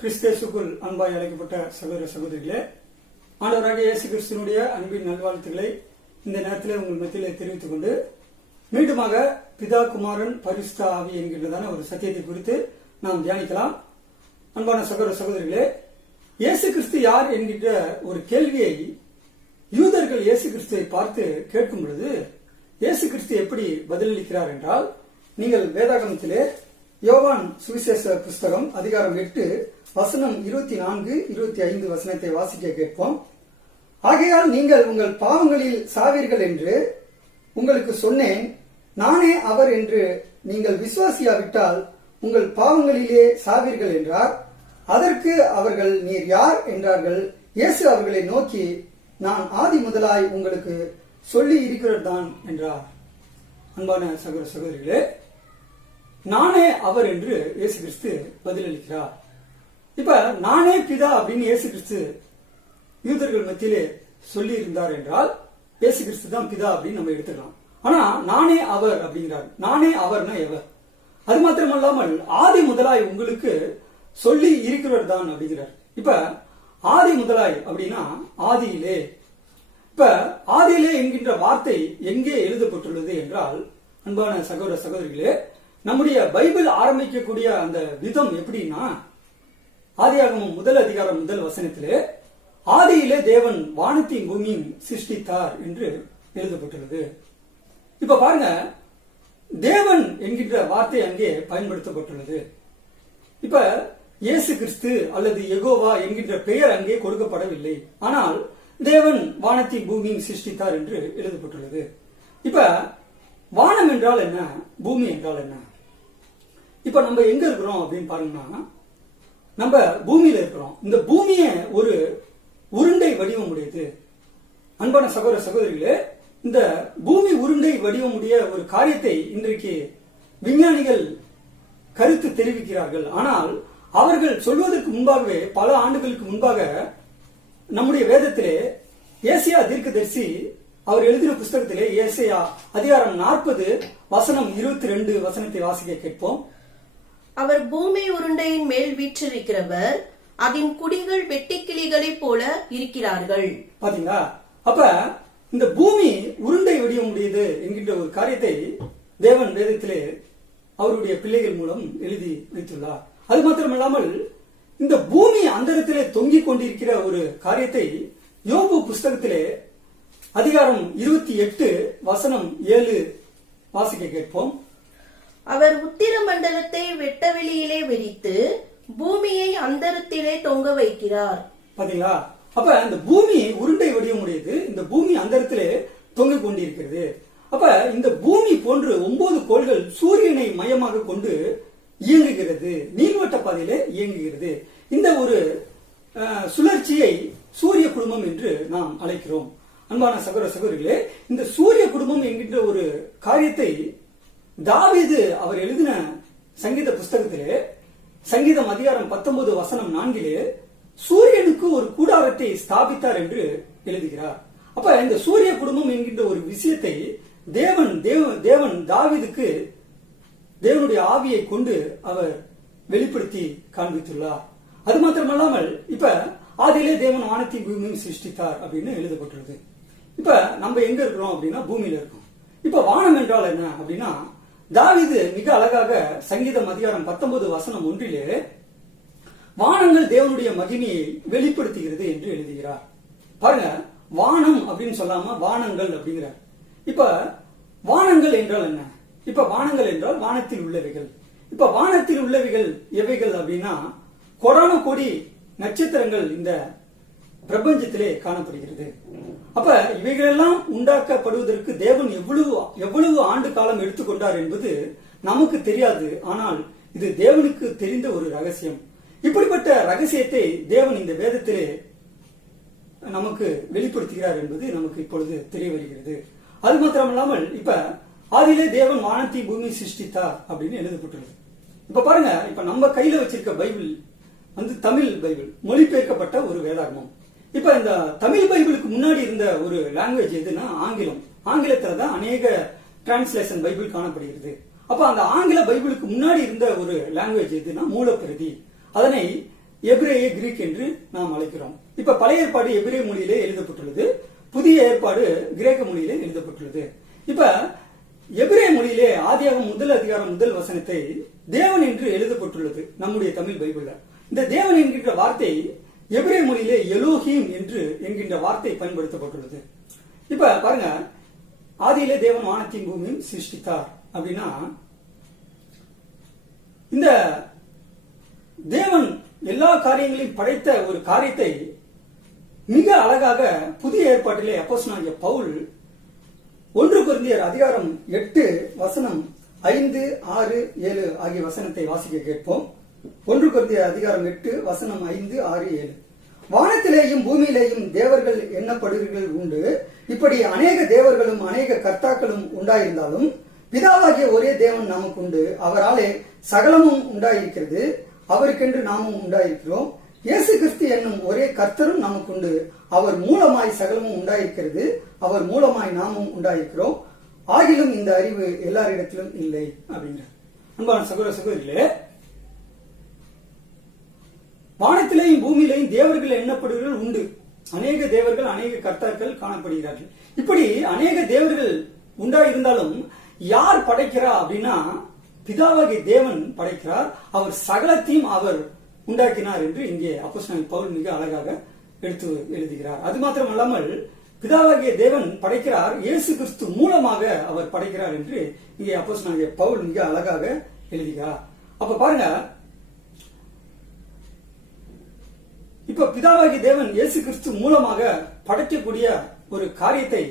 கிறிஸ்தேசுக்குள் அன்பாய் அழைக்கப்பட்ட சகோதர சகோதரிகளே, ஆண்டவராகிய இயேசு கிறிஸ்துவினுடைய அன்பின் நல்வாழ்த்துக்களை இந்த நேரத்தில் உங்கள் மத்தியிலே தெரிவித்துக் கொண்டு மீண்டுமாக பிதா குமாரன் பரிசுத்த ஆவி என்கின்றதான ஒரு சத்தியத்தை குறித்து நாம் தியானிக்கலாம். அன்பான சகோதர சகோதரிகளே, இயேசு கிறிஸ்து யார் என்கின்ற ஒரு கேள்வியை யூதர்கள் இயேசு கிறிஸ்துவை பார்த்து கேட்கும் பொழுது இயேசு கிறிஸ்து எப்படி பதிலளிக்கிறார் என்றால், நீங்கள் வேதாகமத்திலே யோவான் சுவிசேஷ புஸ்தகம் அதிகாரம் 8 வசனம் 24, 25 வசனத்தை வாசிக்க கேட்போம். ஆகையால் நீங்கள் உங்கள் பாவங்களில் சாவீர்கள் என்று உங்களுக்கு சொன்னேன், நானே அவர் என்று நீங்கள் விசுவாசியாவிட்டால் உங்கள் பாவங்களிலே சாவீர்கள் என்றார். அதற்கு அவர்கள், நீர் யார் என்றார்கள். இயேசு அவர்களை நோக்கி, நான் ஆதி முதலாய் உங்களுக்கு சொல்லி இருக்கிறதான் என்றார். அன்பான சகோதர சகோதரிகளே, நானே அவர் என்று இயேசு கிறிஸ்து பதிலளிக்கிறார். இப்ப நானே பிதா அப்படின்னு இயேசு கிறிஸ்து யூதர்கள் மத்தியிலே சொல்லி இருந்தார் என்றால் இயேசு கிறிஸ்து தான் பிதா அப்படின்னு நம்ம எடுத்துக்கலாம். ஆனா நானே அவர் அப்படிங்கிறார். நானே அவர்னா எவர்? அது மாத்திரமல்லாமல் ஆதி முதலாய் உங்களுக்கு சொல்லி இருக்கிறவர் தான் அப்படிங்கிறார். இப்ப ஆதி முதலாய் அப்படின்னா ஆதியிலே. இப்ப ஆதியிலே என்கின்ற வார்த்தை எங்கே எழுதப்பட்டுள்ளது என்றால், அன்பான சகோதர சகோதரிகளே, நம்முடைய பைபிள் ஆரம்பிக்கக்கூடிய அந்த விதம் எப்படின்னா, ஆதியாகமம் 1 அதிகாரம் 1 வசனத்திலே ஆதியிலே தேவன் வானத்தையும் பூமியும் சிருஷ்டித்தார் என்று எழுதப்பட்டுள்ளது. இப்ப பாருங்க, தேவன் என்கின்ற வார்த்தை அங்கே பயன்படுத்தப்பட்டுள்ளது. இப்ப இயேசு கிறிஸ்து அல்லது யெகோவா என்கின்ற பெயர் அங்கே கொடுக்கப்படவில்லை. ஆனால் தேவன் வானத்தையும் பூமியும் சிருஷ்டித்தார் என்று எழுதப்பட்டுள்ளது. இப்ப வானம் என்றால் என்ன, பூமி என்றால் என்ன? இப்ப நம்ம எங்க இருக்கிறோம் அப்படின்னு பாருங்கன்னா, நம்ம பூமியில இருக்கிறோம். இந்த பூமியை ஒரு உருண்டை வடிவம் உடையது. அன்பான சகோதர சகோதரிகளே, இந்த பூமி உருண்டை வடிவம் உடைய ஒரு காரியத்தை இன்றைக்கு விஞ்ஞானிகள் கருத்து தெரிவிக்கிறார்கள். ஆனால் அவர்கள் சொல்வதற்கு முன்பாகவே, பல ஆண்டுகளுக்கு முன்பாக நம்முடைய வேதத்திலே ஏசாயா தீர்க்கதரிசி அவர் எழுதின புஸ்தகத்திலே ஏசாயா அதிகாரம் 40 வசனம் 22 வசனத்தை வாசிக்க கேட்போம். அவர் பூமி உருண்டையின் மேல் வீற்றிருக்கிறவர், அதன் குடிகள் வெட்டுக்கிளிகளைப் போல இருக்கிறார்கள். பாத்தீங்களா? அப்ப இந்த பூமி உருண்டை வடிவம் உடையது என்கின்ற ஒரு காரியத்தை தேவன் வேதத்திலே அவருடைய பிள்ளைகள் மூலம் எழுதி வைத்துள்ளார். அது மாத்திரமல்லாமல் இந்த பூமி அந்தரத்திலே தொங்கிக் கொண்டிருக்கிற ஒரு காரியத்தை யோபு புஸ்தகத்திலே அதிகாரம் 28 வசனம் 7 வாசிக்க கேட்போம். அவர் உத்திர மண்டலத்தை வெட்டவெளியிலே விரித்து பூமியை அந்தரத்திலே தொங்க வைக்கிறார். பாத்தீங்களா? அப்ப இந்த பூமி உருண்டை வடிவம் உடையது, இந்த பூமி அந்தரத்திலே தொங்கிக் கொண்டிருக்கிறது. அப்ப இந்த பூமி போன்று 9 கோள்கள் சூரியனை மையமாக கொண்டு இயங்குகிறது, நீள்வட்ட பாதையிலே இயங்குகிறது. இந்த ஒரு சுழற்சியை சூரிய குடும்பம் என்று நாம் அழைக்கிறோம். அன்பான சகோதர சகோதரிகளே, இந்த சூரிய குடும்பம் என்கின்ற ஒரு காரியத்தை தாவீது அவர் எழுதின சங்கீத புஸ்தகத்திலே சங்கீதம் அதிகாரம் 19 வசனம் 4 சூரியனுக்கு ஒரு கூடாரத்தை ஸ்தாபித்தார் என்று எழுதுகிறார். அப்ப இந்த சூரிய குடும்பம் என்கின்ற ஒரு விஷயத்தை தேவன் தாவீதுக்கு தேவனுடைய ஆவியை கொண்டு அவர் வெளிப்படுத்தி காண்பித்துள்ளார். அது மாத்திரமல்லாமல் இப்ப ஆதியிலே தேவன் வானத்தையும் பூமியும் சிருஷ்டித்தார் அப்படின்னு எழுதப்பட்டுள்ளது. இப்ப நம்ம எங்க இருக்கிறோம் அப்படின்னா பூமியில இருக்கோம். இப்ப வானம் என்றால் என்ன அப்படின்னா, தாவீது மிக அழகாக சங்கீதம் அதிகாரம் 19 வசனம் 1 வானங்கள் தேவனுடைய மகிமையை வெளிப்படுத்துகிறது என்று எழுதுகிறார். பாருங்க, வானம் அப்படின்னு சொல்லாம வானங்கள் அப்படிங்கிறார். இப்ப வானங்கள் என்றால் என்ன? இப்ப வானங்கள் என்றால் வானத்தில் உள்ளவைகள். இப்ப வானத்தில் உள்ளவைகள் எவைகள் அப்படின்னா, கோடான கோடி நட்சத்திரங்கள் இந்த பிரபஞ்சத்திலே காணப்படுகிறது. அப்ப இவைகளெல்லாம் உண்டாக்கப்படுவதற்கு தேவன் எவ்வளவு ஆண்டு காலம் எடுத்துக்கொண்டார் என்பது நமக்கு தெரியாது. ஆனால் இது தேவனுக்கு தெரிந்த ஒரு ரகசியம். இப்படிப்பட்ட ரகசியத்தை தேவன் இந்த வேதத்திலே நமக்கு வெளிப்படுத்துகிறார் என்பது நமக்கு இப்பொழுது தெரிய வருகிறது. அது மாத்திரமல்லாமல் இப்ப ஆதியிலே தேவன் வானத்தையும் பூமி சிருஷ்டித்தார் அப்படின்னு எழுதப்பட்டுள்ளது. இப்ப பாருங்க, இப்ப நம்ம கையில வச்சிருக்க பைபிள் தமிழ் பைபிள், மொழிபெயர்க்கப்பட்ட ஒரு வேதாகமம். இப்ப இந்த தமிழ் பைபிளுக்கு முன்னாடி இருந்த ஒரு லாங்குவேஜ் எதுனா ஆங்கிலம். ஆங்கிலத்துல தான் அநேக டிரான்ஸ்லேஷன் பைபிள் காணப்படுகிறது. அப்ப அந்த ஆங்கில பைபிளுக்கு முன்னாடி இருந்த ஒரு லாங்குவேஜ் எதுனா மூலப்பிரதி. அதனை எபிரேய கிரீக் என்று நாம் அழைக்கிறோம். இப்ப பழைய ஏற்பாடு எபிரேய மொழியிலே எழுதப்பட்டுள்ளது, புதிய ஏற்பாடு கிரேக்க மொழியிலே எழுதப்பட்டுள்ளது. இப்ப எபிரேய மொழியிலே ஆதியாகமம் 1 அதிகாரம் 1 வசனத்தை தேவன் என்று எழுதப்பட்டுள்ளது நம்முடைய தமிழ் பைபிள்ல. இந்த தேவன் என்கின்ற வார்த்தை எபிரேய மொழியிலே எலோஹீம் என்று என்கின்ற வார்த்தை பயன்படுத்தப்பட்டுள்ளது. இப்ப பாருங்க, ஆதியிலே தேவன் வானத்தையும் பூமியும் சிருஷ்டித்தார் அப்படின்னா, இந்த தேவன் எல்லா காரியங்களையும் படைத்த ஒரு காரியத்தை மிக அழகாக புதிய ஏற்பாட்டிலே அப்போஸ்தலனாகிய பவுல் 1 கொரிந்தியர் அதிகாரம் 8 வசனம் 5, 6, 7 ஆகிய வசனத்தை வாசிக்க கேட்போம். 1 கொரிந்தியர் அதிகாரம் 8 வசனம் 5, 6, 7. வானத்திலேயும் பூமியிலேயும் தேவர்கள் எண்ணப்படுகிறவர்கள் உண்டு. இப்படி அநேக தேவர்களும் அநேக கர்த்தாக்களும் உண்டாயிருந்தாலும் பிதாவாகிய ஒரே தேவன் நமக்கு உண்டு. அவராலே சகலமும் உண்டாயிருக்கிறது, அவருக்கென்று நாமும் உண்டாயிருக்கிறோம். இயேசு கிறிஸ்து என்னும் ஒரே கர்த்தரும் நமக்கு உண்டு. அவர் மூலமாய் சகலமும் உண்டாயிருக்கிறது, அவர் மூலமாய் நாமும் உண்டாயிருக்கிறோம். ஆகிலும் இந்த அறிவு எல்லாரிடத்திலும் இல்லை அப்படிங்கிற. அன்பான சகோதர சகோதரிகளே, வானத்திலேயும் பூமியிலேயும் தேவர்கள் எண்ணப்படுகிறவர்கள் உண்டு. அநேக தேவர்கள் அநேக கர்த்தாக்கள் காணப்படுகிறார்கள். இப்படி அநேக தேவர்கள் உண்டாயிருந்தாலும் யார் படைக்கிறா அப்படின்னா, பிதாவாகிய தேவன் படைக்கிறார். அவர் சகலத்தையும் அவர் உண்டாக்கினார் என்று இங்கே அப்போஸ்தலன் பவுல் மிக அழகாக எடுத்து எழுதுகிறார். அது மாத்திரமல்லாமல் பிதாவாகிய தேவன் படைக்கிறார், இயேசு கிறிஸ்து மூலமாக அவர் படைக்கிறார் என்று இங்கே அப்போஸ்தலனாகிய பவுல் மிக அழகாக எழுதுகிறார். அப்ப பாருங்க, இப்ப பிதாவாகிய தேவன் இயேசு கிறிஸ்து மூலமாக படைக்கக்கூடிய ஒரு காரியத்தை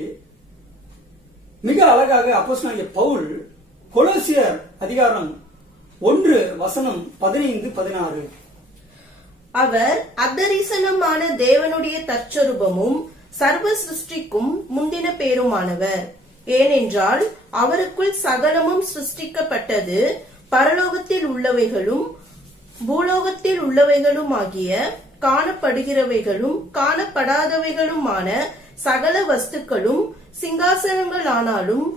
மிக அழகாக அப்போஸ்தலனாகிய பவுல் கொலோசியர் அதிகாரம் 1 வசனம் 15, 16. அவர் அதரிசனமான தேவனுடைய தற்சொரூபமும் சர்வ சிருஷ்டிக்கும் முந்தின பேருமானவர். ஏனென்றால் அவருக்குள் சகலமும் சிருஷ்டிக்கப்பட்டது, பரலோகத்தில் உள்ளவைகளும் பூலோகத்தில் உள்ளவைகளும் ஆகிய காணப்படுகிறவைகளும் காணப்படாதவைகளுமான சகல வஸ்துக்களும், சிங்காசனங்கள் ஆனாலும்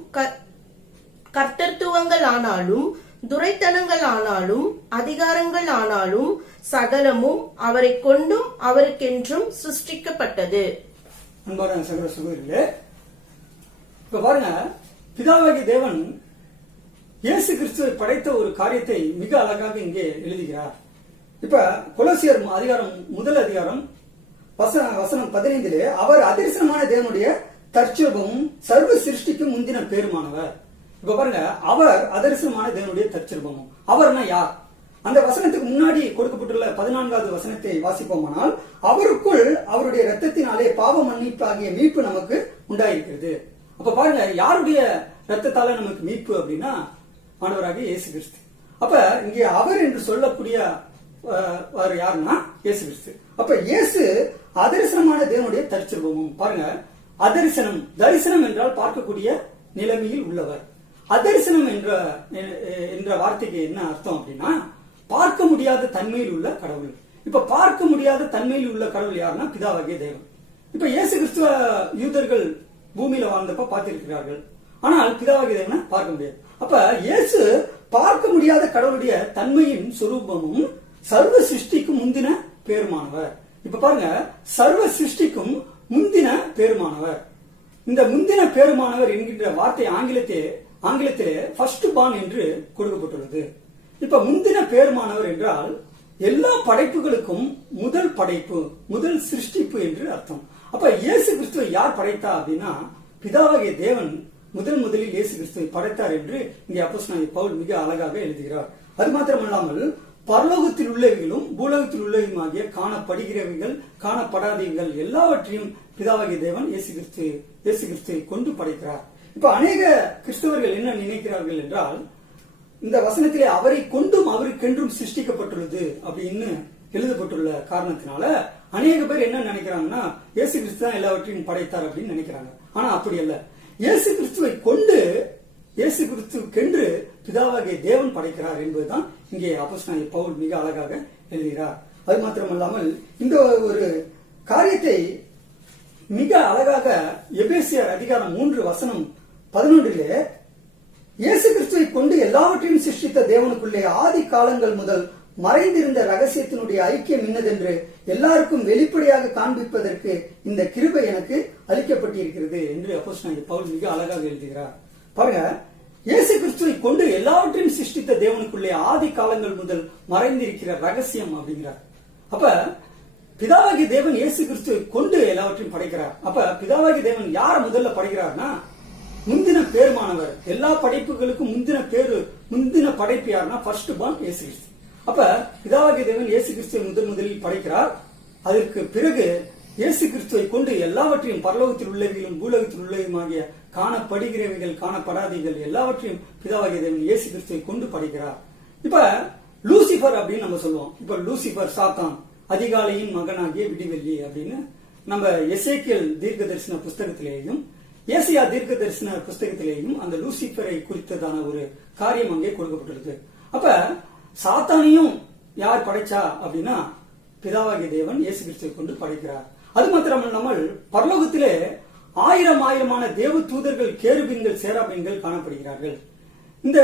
கர்த்தத்துவங்கள் ஆனாலும் துரைத்தனங்கள் ஆனாலும் அதிகாரங்கள் ஆனாலும் சகலமும் அவரை கொண்டும் அவருக்கென்றும் சிருஷ்டிக்கப்பட்டது. அன்பான சகோதர சகோதரிகளே, இப்ப பாருங்க, பிதாவாகிய தேவன் இயேசு கிறிஸ்துவை படைத்த ஒரு காரியத்தை மிக அழகாக இங்கே எழுதுகிறார். இப்ப கொலோசியர் அதிகாரம் 1 அதிகாரம் வசனம் 15 அவர் அதிர்சனமான தேவனுடைய தற்சொரூபமும் சர்வ சிருஷ்டிக்கும் முந்தின பேருமானவர். இப்ப பாருங்க, அவர் அதரிசனமான தேவனுடைய தற்சொரூபமும். அவர்னா யார்? அந்த வசனத்துக்கு முன்னாடி கொடுக்கப்பட்டுள்ள 14வது வசனத்தை வாசிப்போமானால், அவருக்குள் அவருடைய இரத்தத்தினாலே பாவ மன்னிப்பாகிய மீட்பு நமக்கு உண்டாயிருக்கிறது. அப்ப பாருங்க, யாருடைய இரத்தத்தால நமக்கு மீட்பு அப்படின்னா, ஆண்டவராகிய இயேசு கிறிஸ்து. அப்ப இங்கே அவர் என்று சொல்லக்கூடிய யாருன்னா இயேசு கிறிஸ்து. அப்ப இயேசு அதரிசனமான தேவனுடைய தற்சொரூபமும். பாருங்க, அதரிசனம், தரிசனம் என்றால் பார்க்கக்கூடிய நிலைமையில் உள்ளவர். அதரிசனம் என்ற வார்த்தைக்கு என்ன அர்த்தம் அப்படின்னா, பார்க்க முடியாத தன்மையில் உள்ள கடவுள். இப்ப பார்க்க முடியாத தன்மையில் உள்ள கடவுள் யாருன்னா பிதாவாகிய தேவன். இப்ப இயேசு கிறிஸ்துவ யூதர்கள் பூமியில வாழ்ந்தப்ப பார்த்திருக்கிறார்கள், ஆனால் பிதாவாகிய தேவனை பார்க்க முடியாது. அப்ப இயேசு பார்க்க முடியாத கடவுளுடைய தன்மையின் சொரூபமும் சர்வ சிருஷ்டிக்கும் முந்தின பேருமானவர். இப்ப பாருங்க, சர்வ சிருஷ்டிக்கும் முந்தின பேருமானவர். இந்த முந்தின பேருமானவர் என்கின்ற வார்த்தை ஆங்கிலத்திலே ஃபர்ஸ்ட் பார்ன் என்று கொடுக்கப்பட்டுள்ளது. இப்ப முந்தின பேருமானவர் என்றால் எல்லா படைப்புகளுக்கும் முதல் படைப்பு, முதல் சிருஷ்டிப்பு என்று அர்த்தம். அப்ப இயேசு கிறிஸ்துவை யார் படைத்தா அப்படின்னா, பிதாவாகிய தேவன் முதலில் இயேசு கிறிஸ்துவை படைத்தார் என்று இங்கே அப்போஸ்தலனாகிய பவுல் மிக அழகாக எழுதுகிறார். அது மாத்திரமல்லாமல் பரலோகத்தில் உள்ளவைகளும் பூலோகத்தில் உள்ளவையுமாகிய காணப்படுகிறவைகள் காணப்படாதவைகள் எல்லாவற்றையும் பிதாவாகிய தேவன் இயேசு கிறிஸ்துவை கொண்டு படைக்கிறார். இப்ப அநேக கிறிஸ்தவர்கள் என்ன நினைக்கிறார்கள் என்றால், இந்த வசனத்திலே அவரை கொண்டும் அவருக்கென்றும் சிருஷ்டிக்கப்பட்டுள்ளது அப்படின்னு எழுதப்பட்டுள்ள காரணத்தினால அநேக பேர் என்ன நினைக்கிறாங்கன்னா, இயேசு கிறிஸ்து தான் எல்லாவற்றையும் படைத்தார் அப்படின்னு நினைக்கிறாங்க. ஆனா அப்படி அல்ல. இயேசு கிறிஸ்துவை கொண்டு இயேசு கிறிஸ்துக்கென்று பிதாவாகிய தேவன் படைக்கிறார் என்பதுதான் இங்கே அப்போஸ்தலனாகிய பவுல் மிக அழகாக எழுதுகிறார். அது மாத்திரமல்லாமல் இந்த ஒரு காரியத்தை மிக அழகாக எபேசியர் அதிகாரம் 3 வசனம் 11 இயேசு கிறிஸ்துவை கொண்டு எல்லாவற்றையும் சிருஷ்டித்த தேவனுக்குள்ளே ஆதி காலங்கள் முதல் மறைந்திருந்த ரகசியத்தினுடைய ஐக்கியம் இன்னதென்று எல்லாருக்கும் வெளிப்படையாக காண்பிப்பதற்கு இந்த கிருபை எனக்கு அளிக்கப்பட்டிருக்கிறது என்று அப்போஸ்தலனாகிய பவுல் மிக அழகாக எழுதுகிறார். பாருங்க, இயேசு கிறிஸ்துவை கொண்டு எல்லாவற்றையும் சிருஷ்டித்த தேவனுக்குள்ளே ஆதி காலங்கள் முதல் மறைந்திருக்கிற ரகசியம் அப்படிங்கிறார். அப்ப பிதாவாகிய தேவன் இயேசு கிறிஸ்துவை கொண்டு எல்லாவற்றையும் படைக்கிறார். அப்ப பிதாவாகிய தேவன் யார முதல்ல படைக்கிறார்னா, முந்தின பேருமானவர். எல்லா படைப்புகளுக்கும் முந்தின படைப்பு யாருன்னா ஃபர்ஸ்ட் பார்ன் இயேசு கிறிஸ்து. அப்ப பிதாவாகிய தேவன் இயேசு கிறிஸ்துவை முதலில் படைக்கிறார். அதற்கு பிறகு இயேசு கிறிஸ்துவை கொண்டு எல்லாவற்றையும் பரலோகத்தில் உள்ளவைகளும் பூலோகத்தில் உள்ளவையுமாகிய காணப்படுகிறவைகள் காணப்படாதவைகள் எல்லாவற்றையும் பிதாவாகிய தேவன் இயேசு கிறிஸ்துவை கொண்டு படைக்கிறார். இப்ப லூசிபர் அப்படின்னு நம்ம சொல்லுவோம். இப்ப லூசிபர் சாத்தான், அதிகாலையின் மகனாகிய விடிவெள்ளி அப்படின்னு நம்ம எசேக்கியேல் தீர்க்க தரிசன புஸ்தகத்திலேயும் ஏசியா தீர்க்க தரிசன புஸ்தகத்திலேயும் அந்த லூசிபரை குறித்ததான ஒரு காரியம் அங்கே கொடுக்கப்பட்டுள்ளது. அப்ப சாத்தானையும் யார் படைச்சா அப்படின்னா பிதாவாகிய தேவன் இயேசு கிறிஸ்துவை கொண்டு படைக்கிறார். அது மாத்திரமல்லாமல் பரலோகத்திலே ஆயிரமான தேவ தூதர்கள், கேருபீன்கள், சேராபீன்கள் காணப்படுகிறார்கள். இந்த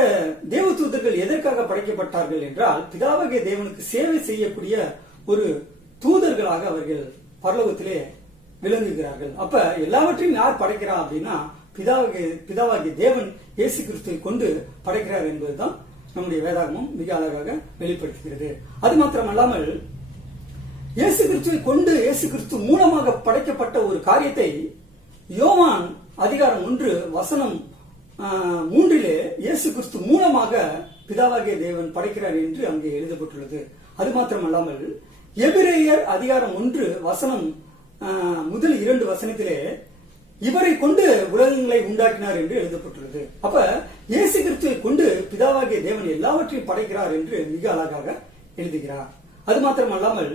தேவ தூதர்கள் எதற்காக படைக்கப்பட்டார்கள் என்றால், பிதாவாகிய தேவனுக்கு சேவை செய்யக்கூடிய ஒரு தூதர்களாக அவர்கள் பரலோகத்திலே விளங்குகிறார்கள். அப்ப எல்லாவற்றையும் யார் படைக்கிறா அப்படின்னா பிதாவாகிய தேவன் இயேசு கிறிஸ்துவை கொண்டு படைக்கிறார் என்பதுதான் நம்முடைய வேதாகமம் மிக அழகாக வெளிப்படுத்துகிறது. அது மாத்திரமல்லாமல் இயேசு கிறிஸ்துவை கொண்டு இயேசு கிறிஸ்து மூலமாக படைக்கப்பட்ட ஒரு காரியத்தை யோவான் அதிகாரம் 1 வசனம் 3 இயேசு கிறிஸ்து மூலமாக பிதாவாகிய தேவன் படைக்கிறார் என்று அங்கே எழுதப்பட்டுள்ளது. அது மாத்திரமல்லாமல் எபிரேயர் அதிகாரம் 1 வசனம் முதல் 2 வசனத்திலே இவரை கொண்டு உலகங்களை உண்டாக்கினார் என்று எழுதப்பட்டுள்ளது. அப்ப இயேசு கிறிஸ்துவை கொண்டு பிதாவாகிய தேவன் எல்லாவற்றையும் படைக்கிறார் என்று மிக அழகாக எழுதுகிறார். அது மாத்திரமல்லாமல்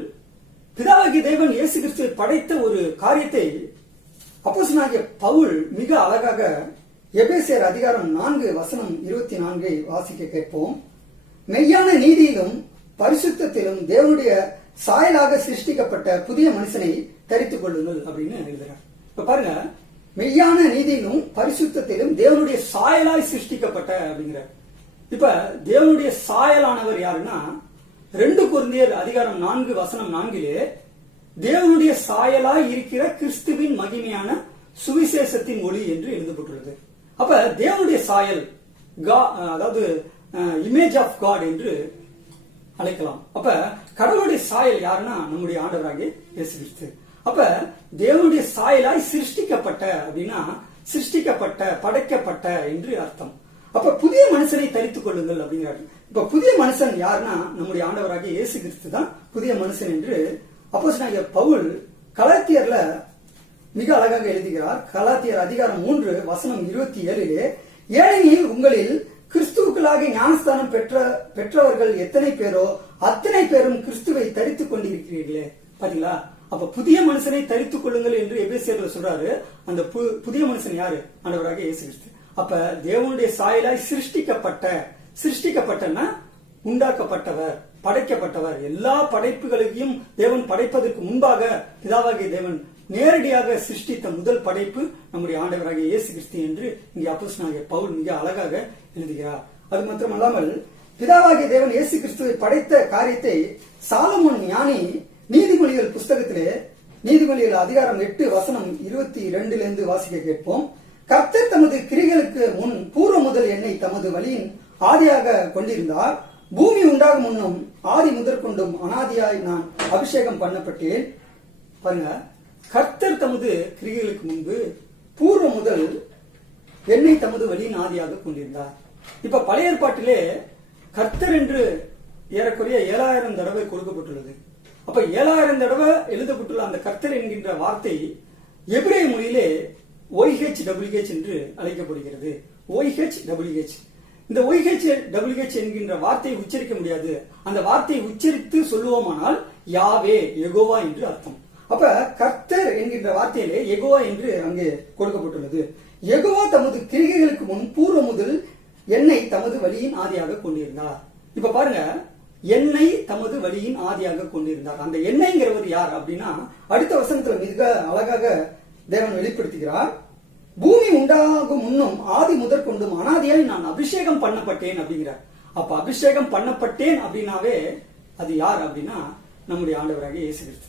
பிதாவாகிய தேவன் இயேசு கிறிஸ்துவை படைத்த ஒரு காரியத்தை அப்போஸ்தலனாகிய பவுல் மிக அழகாக எபேசியர் அதிகாரம் 4 வசனம் 24 வாசிக்க கேட்போம். மெய்யான நீதியிலும் பரிசுத்தத்திலும் தேவனுடைய சாயலாக சிருஷ்டிக்கப்பட்ட புதிய மனுஷனை தரித்துக் கொள்ளுங்கள் அப்படின்னு எழுதுறார். இப்ப பாருங்க, மெய்யான நீதியிலும் பரிசுத்தத்திலும் தேவனுடைய சாயலாய் சிருஷ்டிக்கப்பட்ட அப்படிங்கிறார். இப்ப தேவனுடைய சாயலானவர் யாருன்னா 2 கொரிந்தியர் அதிகாரம் 4 வசனம் 4 தேவனுடைய சாயலாய் இருக்கிற கிறிஸ்துவின் மகிமையான சுவிசேஷத்தின் ஒளி என்று எழுதப்பட்டுள்ளது. அப்ப தேவனுடைய சாயல், அதாவது இமேஜ் ஆஃப் காட் என்று அழைக்கலாம். அப்ப கடவுளுடைய சாயல் யாருன்னா நம்முடைய ஆண்டவராகிய இயேசு கிறிஸ்து. அப்ப தேவனுடைய சாயலாய் சிருஷ்டிக்கப்பட்ட அப்படின்னா சிருஷ்டிக்கப்பட்ட, படைக்கப்பட்ட என்று அர்த்தம். அப்ப புதிய மனுஷனை தரித்துக் கொள்ளுங்கள் அப்படிங்கிறாரு. இப்ப புதிய மனுஷன் யாருன்னா நம்முடைய ஆண்டவராகிய இயேசு கிறிஸ்து தான் புதிய மனுஷன் என்று அப்போஸ்தலனாகிய பவுல் கலாத்தியர்ல மிக அழகாக எழுதுகிறார். கலாத்தியர் அதிகாரம் 3 வசனம் 27 ஏனெனில் உங்களில் கிறிஸ்துவுக்களாக ஞானஸ்தானம் பெற்றவர்கள் எத்தனை பேரோ அத்தனை பேரும் கிறிஸ்துவை தரித்துக் கொண்டிருக்கிறீர்களே. பாத்தீங்களா? அப்ப புதிய மனுஷனை தரித்துக் கொள்ளுங்கள் என்று எபேசியர்ல சொல்றாரு. அந்த புதிய மனுஷன் யாரு? ஆண்டவராகிய இயேசு கிறிஸ்து. அப்ப தேவனுடைய சாயலாய் சிருஷ்டிக்கப்பட்டன்னா உண்டாக்கப்பட்டவர், படைக்கப்பட்டவர். எல்லா படைப்புகளையும் தேவன் படைப்பதற்கு முன்பாக பிதாவாகிய தேவன் நேரடியாக சிருஷ்டித்த முதல் படைப்பு நம்முடைய ஆண்டவராகிய இயேசு கிறிஸ்து என்று இங்கே அப்போஸ்தலனாகிய பவுல் மிக அழகாக எழுதுகிறார். அது மாத்திரமல்லாமல் பிதாவாகிய தேவன் இயேசு கிறிஸ்துவை படைத்த காரியத்தை சாலமோன் ஞானி நீதிமொழிகள் புஸ்தகத்திலே நீதிமொழிகள் அதிகாரம் 8 வசனம் 22 வாசிக்க கேட்போம். கர்த்தர் தமது கிரிகளுக்கு முன் பூர்வ முதல் என்னை தமது வழியின் ஆதியாக கொண்டிருந்தார். பூமி உண்டாகும் முன்னும் ஆதி முதற்கொண்டும் அனாதியாய் நான் அபிஷேகம் பண்ணப்பட்டேன். பாருங்க, கர்த்தர் தமது கிரிகளுக்கு முன்பு பூர்வ முதல் என்னை தமது வழியின் ஆதியாக கொண்டிருந்தார். இப்ப பழைய ஏற்பாட்டிலே கர்த்தர் என்று ஏறக்குறைய 7000 தடவை கொடுக்கப்பட்டுள்ளது. அப்ப 7000 தடவை எழுதப்பட்டுள்ள அந்த கர்த்தர் என்கின்ற வார்த்தை எபிரேய மொழியிலே OHWH என்று அழைக்கப்படுகிறது. OHWH. இந்த OHWH என்கின்ற வார்த்தையை உச்சரிக்க முடியாது. அந்த வார்த்தையை உச்சரித்து சொல்லுவோமானால் யாவே, யெகோவா என்று அர்த்தம். அப்ப கர்த்தர் என்கின்ற வார்த்தையிலே யெகோவா என்று அங்கே கொடுக்கப்பட்டுள்ளது. யெகோவா தமது கிரிகைகளுக்கு முன் பூர்வ முதல் என்னை தமது வழியின் ஆதியாக கொண்டிருந்தார். இப்ப பாருங்க, என்னை தமது வழியின் ஆதியாக கொண்டிருந்தார். அந்த என்னைங்கிறவர் யார் அப்படின்னா அடுத்த வசனத்துல மிக அழகாக தேவன் வெளிப்படுத்துகிறார். பூமி உண்டாகும் முன்னும் ஆதி முதற்கொண்டும் அனாதியாய் நான் அபிஷேகம் பண்ணப்பட்டேன் அப்படிங்கிறார். அப்ப அபிஷேகம் பண்ணப்பட்டேன் அப்படின்னாவே அது யார் அப்படின்னா நம்முடைய ஆண்டவராகிய இயேசு கிறிஸ்து.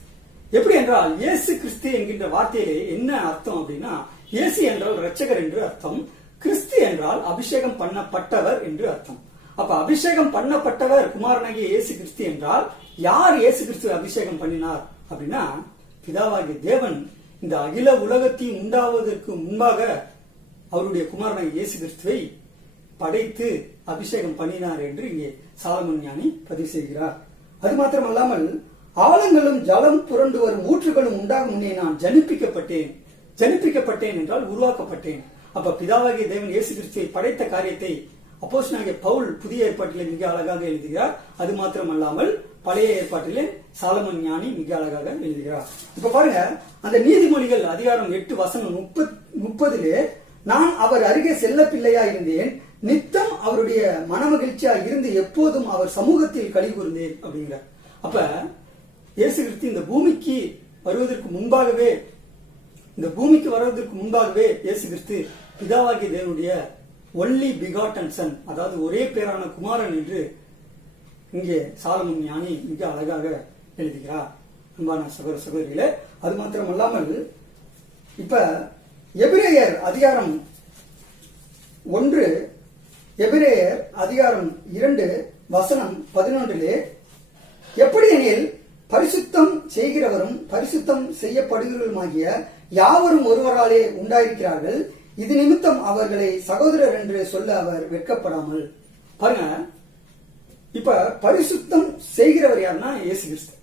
எப்படி என்றால் இயேசு கிறிஸ்து என்கின்ற வார்த்தையிலே என்ன அர்த்தம் அப்படின்னா, இயேசு என்றால் இரட்சகர் என்று அர்த்தம், கிறிஸ்து என்றால் அபிஷேகம் பண்ணப்பட்டவர் என்று அர்த்தம். அப்ப அபிஷேகம் பண்ணப்பட்டவர் குமாரனாகிய இயேசு கிறிஸ்து என்றால் யார் இயேசு கிறிஸ்து அபிஷேகம் பண்ணினார் அப்படின்னா, பிதாவாகிய தேவன் இந்த அகில உலகத்தையும் உண்டாவதற்கு முன்பாக அவருடைய குமாரனாகிய இயேசு கிறிஸ்துவை படைத்து அபிஷேகம் பண்ணினார் என்று இங்கே சாலமோன் ஞானி பதிவு செய்கிறார். அது மாத்திரமல்லாமல், ஆழங்களும் ஜலம் புரண்டு வரும் ஊற்றுகளும் உண்டாகும் முன்னே நான் ஜனிப்பிக்கப்பட்டேன் என்றால் உருவாக்கப்பட்டேன். அப்ப பிதாவாகிய தேவன் இயேசு கிறிஸ்துவை படைத்த காரியத்தை அப்போஸ்தலனாகிய பவுல் புதிய ஏற்பாட்டிலே மிக அழகாக எழுதுகிறார். அது மாத்திரமல்லாமல் பழைய ஏற்பாட்டிலே சாலமோன் ஞானி மிக அழகாக எழுதுகிறார். இப்ப பாருங்க, அந்த நீதிமொழிகள் அதிகாரம் 8 வசனம் 30 நான் அவர் அருகே செல்ல பிள்ளையா இருந்தேன், நித்தம் அவருடைய மனமகிழ்ச்சியா இருந்து எப்போதும் அவர் சமூகத்தில் களி கூர்ந்தேன் அப்படிங்கிறார். அப்ப இயேசு கிறிஸ்து இந்த பூமிக்கு வருவதற்கு முன்பாகவே இயேசு கிறிஸ்து பிதாவாகிய தேவனுடைய ஒன்லி பிகாட்டன் சன், அதாவது ஒரே பேரான குமாரன் என்று இங்கே சாலமோன் ஞானி மிக அழகாக எழுதுகிறார். அன்பான சகோதர சகோதரிகளே, அது மாத்திரமல்லாமல் இப்ப எபிரேயர் அதிகாரம் 1 எபிரேயர் அதிகாரம் 2 வசனம் 11 எப்படி எனில் பரிசுத்தம் செய்கிறவரும் பரிசுத்தம் செய்யப்படுகிறவருமாகிய யாவரும் ஒருவராலே உண்டாயிருக்கிறார்கள், இது நிமித்தம் அவர்களை சகோதரர் என்று சொல்ல அவர் வெட்கப்படாமல். பாருங்க, இப்ப பரிசுத்தம் செய்கிறவர் யாருன்னா இயேசு கிறிஸ்து,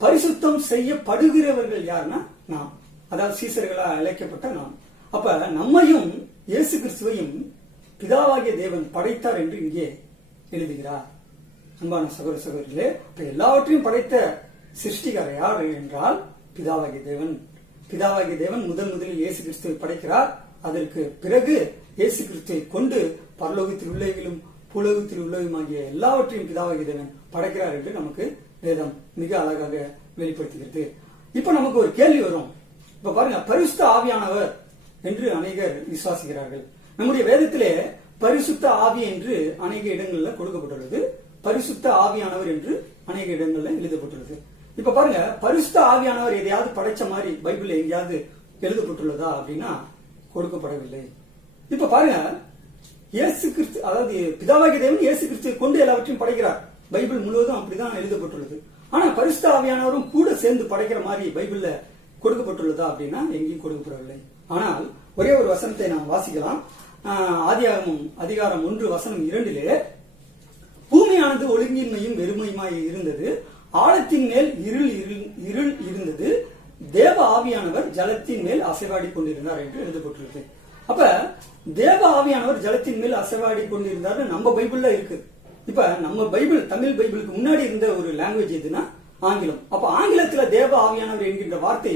பரிசுத்தம் செய்யப்படுகிறவர்கள் யாருன்னா நாம், அதாவது சீசர்களால் அழைக்கப்பட்ட நாம். அப்ப நம்மையும் இயேசு கிறிஸ்துவையும் பிதாவாகிய தேவன் படைத்தார் என்று இங்கே எழுதுகிறார். அன்பான சகோதர சகோதரிகளே, இப்ப எல்லாவற்றையும் படைத்த சிருஷ்டிகர் யார் என்றால் பிதாவாகிய தேவன். பிதாவாகிய தேவன் முதலில் இயேசு கிறிஸ்துவை படைக்கிறார். அதற்கு பிறகு இயேசு கிறிஸ்துவை கொண்டு பரலோகத்தில் உள்ளவைகளும் பூலோகத்தில் உள்ளவையுமாகிய எல்லாவற்றையும் பிதாவாகிய தேவன் படைக்கிறார் என்று நமக்கு வேதம் மிக அழகாக வெளிப்படுத்துகிறது. இப்ப நமக்கு ஒரு கேள்வி வரும். இப்ப பாருங்க, பரிசுத்த ஆவியானவர் என்று அநேகர் விசுவாசிக்கிறார்கள். நம்முடைய வேதத்திலே பரிசுத்த ஆவி என்று அநேக இடங்கள்ல கொடுக்கப்பட்டுள்ளது, பரிசுத்த ஆவியானவர் என்று அநேக இடங்கள்ல எழுதப்பட்டுள்ளது. இப்ப பாருங்க, பரிசுத்த ஆவியானவர் எதையாவது படைச்ச மாதிரி பைபிள்ல எங்கேயாவது எழுதப்பட்டுள்ளதா அப்படின்னா கொடுக்கப்படவில்லை. இப்ப பாருங்க, இயேசு கிறிஸ்து, அதாவது பிதாவாகிய தேவன் இயேசு கிறிஸ்துவை கொண்டு எல்லாவற்றையும் படைக்கிறார். பைபிள் முழுவதும் அப்படிதான் எழுதப்பட்டுள்ளது. ஆனா பரிசுத்த ஆவியானவரும் கூட சேர்ந்து படைக்கிற மாதிரி பைபிள்ல கொடுக்கப்பட்டுள்ளதா அப்படின்னா எங்கேயும் கொடுக்கப்படவில்லை. ஆனால் ஒரே ஒரு வசனத்தை நாம் வாசிக்கலாம். ஆதியாகமம் அதிகாரம் 1 வசனம் 2 பூமியானது ஒழுங்கின்மையும் வெறுமையுமாய் இருந்தது, ஆழத்தின் மேல் இருள் இருந்தது, தேவ ஆவியானவர் ஜலத்தின் மேல் அசைவாடி கொண்டிருந்தார் என்று எழுதப்பட்டுள்ளது. அப்ப தேவ ஆவியானவர் ஜலத்தின் மேல் அசைவாடி கொண்டிருந்தார் நம்ம பைபிள்ல இருக்கு. இப்ப நம்ம பைபிள், தமிழ் பைபிளுக்கு முன்னாடி இருந்த ஒரு லாங்குவேஜ் எதுனா ஆங்கிலம். அப்ப ஆங்கிலத்துல தேவ ஆவியானவர் என்கின்ற வார்த்தை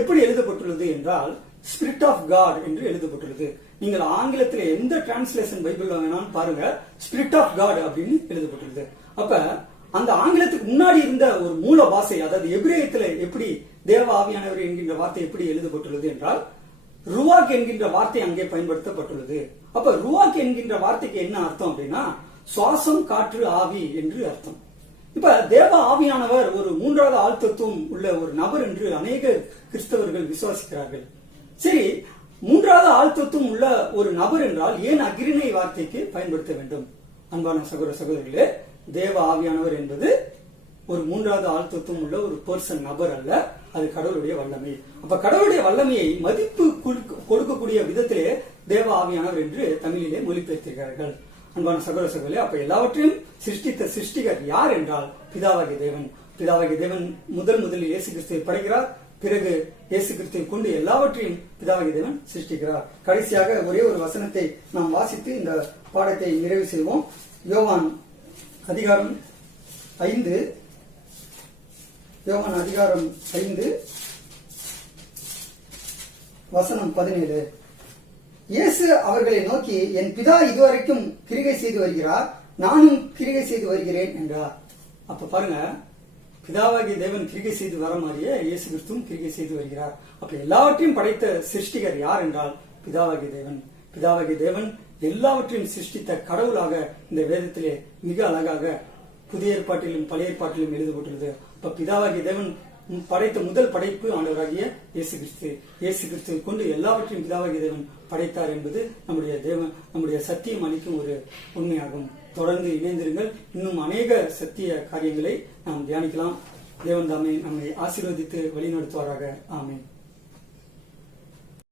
எப்படி எழுதப்பட்டுள்ளது என்றால் ஸ்பிரிட் ஆஃப் காட் என்று எழுதப்பட்டுள்ளது. நீங்கள் ஆங்கிலத்தில் எந்த டிரான்ஸ்லேஷன் பைபிள் வேணாலும் பாருங்க, ஸ்பிரிட் ஆஃப் காட் அப்படின்னு எழுதப்பட்டுள்ளது. அப்ப அந்த ஆங்கிலத்துக்கு முன்னாடி இருந்த ஒரு மூல பாஷை, அதாவது எபிரேயத்துல எப்படி தேவ ஆவியானவர் என்கின்ற வார்த்தை எப்படி எழுதப்பட்டுள்ளது என்றால் ருவாக் என்கின்ற வார்த்தை அங்கே பயன்படுத்தப்பட்டுள்ளது. அப்ப ருவாக் என்கின்ற வார்த்தைக்கு என்ன அர்த்தம் அப்படின்னா சுவாசம், காற்று, ஆவி என்று அர்த்தம். இப்ப தேவ ஆவியானவர் ஒரு 3வது ஆள் தத்துவம் உள்ள ஒரு நபர் என்று அநேக கிறிஸ்தவர்கள் விசுவாசிக்கிறார்கள். சரி, 3வது ஆள் தத்துவம் உள்ள ஒரு நபர் என்றால் ஏன் அக்ரிணை வார்த்தைக்கு பயன்படுத்த வேண்டும்? அன்பான சகோதர சகோதரிகளே, தேவ ஆவியானவர் என்பது ஒரு 3வது ஆள் தத்துவம் உள்ள ஒரு பர்சன், நபர் அல்ல, அது கடவுளுடைய வல்லமை. அப்ப கடவுளுடைய வல்லமையை மதிப்பு கொடுக்கக்கூடிய விதத்திலே தேவ ஆவியானவர் என்று தமிழிலே மொழிபெயர்த்திருக்கிறார்கள். அன்பான சகோதர சகோதரிகளே, அப்ப எல்லாவற்றையும் சிருஷ்டித்த சிருஷ்டிகர் யார் என்றால் பிதாவாகிய தேவன். பிதாவாகிய தேவன் முதலில் இயேசு கிறிஸ்துவை படைக்கிறார், பிறகு இயேசு கிறிஸ்துவை கொண்டு எல்லாவற்றையும் பிதாவாகிய தேவன் சிருஷ்டிக்கிறார். கடைசியாக ஒரே ஒரு வசனத்தை நாம் வாசித்து இந்த பாடத்தை நிறைவு செய்வோம். யோவான் அதிகாரம் 5 வசனம் 17. இயேசு அவர்களை நோக்கி, என் பிதா இதுவரைக்கும் கிரிகை செய்து வருகிறார், நானும் கிரிகை செய்து வருகிறேன் என்றார். அப்ப பாருங்க, பிதாவாகிய தேவன் கிரிகை செய்து வர மாதிரியே இயேசு கிறிஸ்துவும் கிரிகை செய்து வருகிறார். அப்ப எல்லாவற்றையும் படைத்த சிருஷ்டிகர் யார் என்றால் பிதாவாகிய தேவன். பிதாவாகிய தேவன் எல்லாவற்றையும் சிருஷ்டித்த கடவுளாக இந்த வேதத்திலே மிக அழகாக புதிய ஏற்பாட்டிலும் பழைய ஏற்பாட்டிலும் எழுதப்பட்டுள்ளது. அப்ப பிதாவாகிய தேவன் படைத்த முதல் படைப்பு ஆண்டவராகிய இயேசு கிறிஸ்து. இயேசு கிறிஸ்துவை கொண்டு எல்லாவற்றையும் பிதாவாகிய தேவன் படைத்தார் என்பது நம்முடைய சத்தியம் அளிக்கும் ஒரு உண்மையாகும். தொடர்ந்து இணைந்திருங்கள். இன்னும் அநேக சத்திய காரியங்களை நாம் தியானிக்கலாம். தேவன் தாமே நம்மை ஆசீர்வதித்து வழிநடத்துவாராக. ஆமென்.